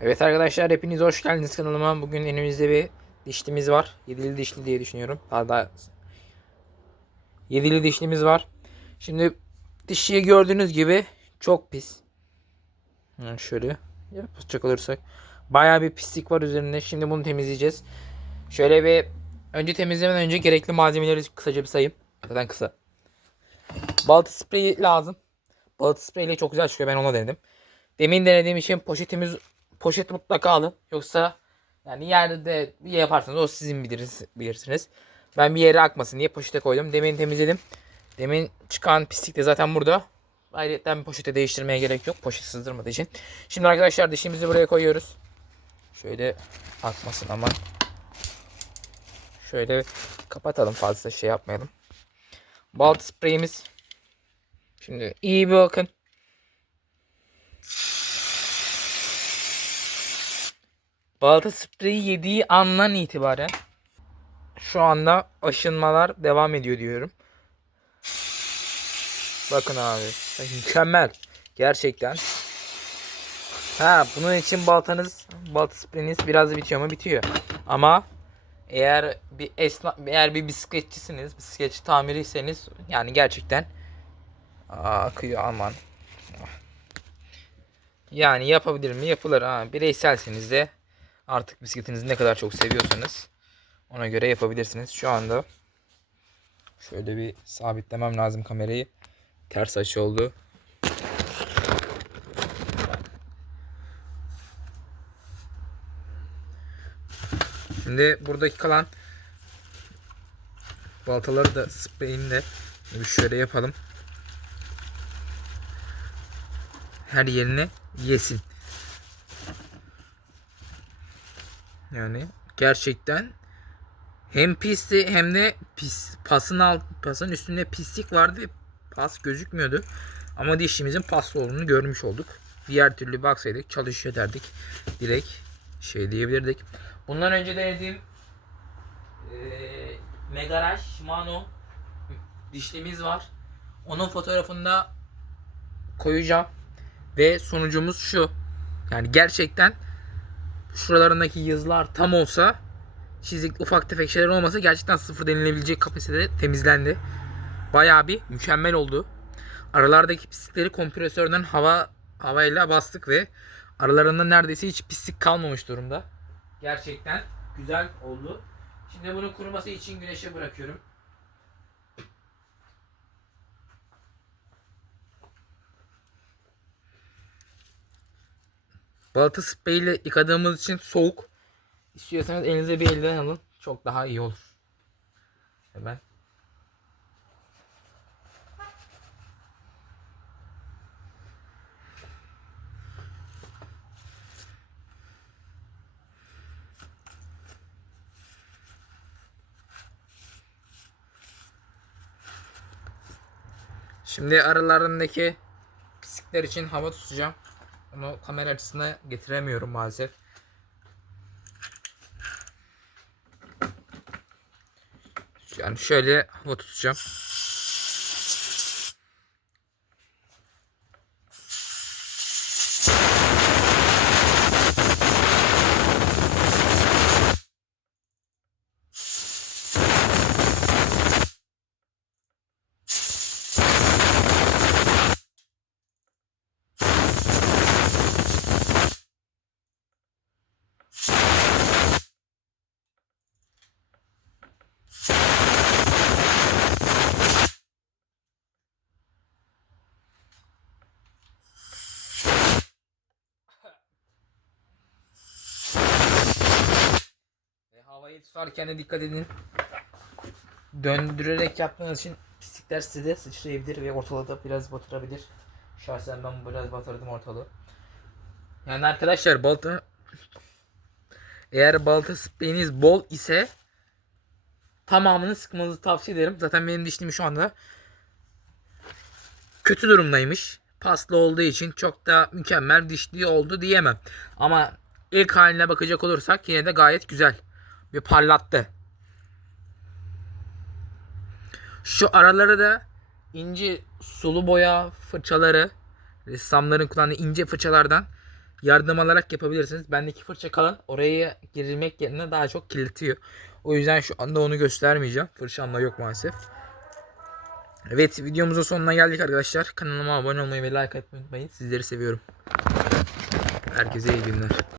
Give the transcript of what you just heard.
Evet arkadaşlar hepiniz hoş geldiniz kanalıma. Bugün elimizde bir dişlimiz var. Yedili dişli diye düşünüyorum. Daha da yedili dişlimiz var. Şimdi dişiyi gördüğünüz gibi çok pis. Yani şöyle yapacak olursak. Bayağı bir pislik var üzerinde. Şimdi bunu temizleyeceğiz. Şöyle bir önce temizlemeden önce gerekli malzemeleri kısaca bir sayayım. Zaten kısa. Baltı spreyi lazım. Baltı spreyiyle çok güzel çıkıyor. Ben ona denedim. Demin denediğim için poşetimiz poşet mutlaka alın. Yoksa yani yerde bir yaparsanız o sizin biliriz, bilirsiniz. Ben bir yere akmasın diye poşete koydum. Demin temizledim. Demin çıkan pislik de zaten burada. Ayrıca poşete değiştirmeye gerek yok. Poşet sızdırmadığı için. Şimdi arkadaşlar dişimizi buraya koyuyoruz. Şöyle akmasın aman. Şöyle kapatalım fazla şey yapmayalım. Balt spreyimiz. Şimdi iyi bir bakın. Balta spreyi yediği andan itibaren şu anda aşınmalar devam ediyor diyorum. Bakın abi. Mükemmel. Gerçekten. Ha bunun için baltanız, balta spreyiniz biraz bitiyor mu? Bitiyor. Ama eğer bir esna, eğer bir bisikletçisiniz, bisikletçi tamiriyseniz yani gerçekten Aa, akıyor aman. Yani yapabilir mi? Yapılır. Ha, bireyselseniz de artık bisikletinizi ne kadar çok seviyorsanız ona göre yapabilirsiniz. Şu anda şöyle bir sabitlemem lazım kamerayı. Ters açı oldu. Şimdi buradaki kalan baltaları da spreyini de bir şöyle yapalım. Her yerine yesin. Yani gerçekten hem pisti hem de pis pasın alt pasın üstünde pislik vardı pas gözükmüyordu. Ama dişimizin paslı olduğunu görmüş olduk. Diğer türlü baksaydık çalışıyor derdik. Direkt şey diyebilirdik. Bundan önce denediğim eee Megaraj Shimano dişlimiz var. Onun fotoğrafını da koyacağım. Ve sonucumuz şu. Yani gerçekten şuralarındaki yazılar tam olsa çizik ufak tefek şeyler olmasa gerçekten sıfır denilebilecek kapasitede temizlendi. Bayağı bir mükemmel oldu. Aralardaki pislikleri kompresörden hava havayla bastık ve aralarında neredeyse hiç pislik kalmamış durumda. Gerçekten güzel oldu. Şimdi bunu kuruması için güneşe bırakıyorum. Balata spreyiyle yıkadığımız için soğuk. İstiyorsanız elinize bir elden alın. Çok daha iyi olur. Hemen. Şimdi aralarındaki pislikler için hava tutacağım. Onu kamera açısına getiremiyorum maalesef. Yani şöyle hava tutacağım. Havayı tutarken dikkat edin. Döndürerek yaptığınız için pislikler size sıçrayabilir ve ortalığı da biraz batırabilir. Şahsen ben biraz batırdım ortalığı. Yani arkadaşlar balta eğer balta spreyiniz bol ise tamamını sıkmanızı tavsiye ederim. Zaten benim dişlim şu anda kötü durumdaymış. Paslı olduğu için çok da mükemmel dişli oldu diyemem. Ama ilk haline bakacak olursak yine de gayet güzel. Bir parlattı. Şu araları da ince sulu boya fırçaları ressamların kullandığı ince fırçalardan yardım alarak yapabilirsiniz. Bendeki fırça kalın. Oraya girilmek yerine daha çok kirletiyor. O yüzden şu anda onu göstermeyeceğim. Fırçamda yok maalesef. Evet videomuzun sonuna geldik arkadaşlar. Kanalıma abone olmayı ve like atmayı unutmayın. Sizleri seviyorum. Herkese iyi günler.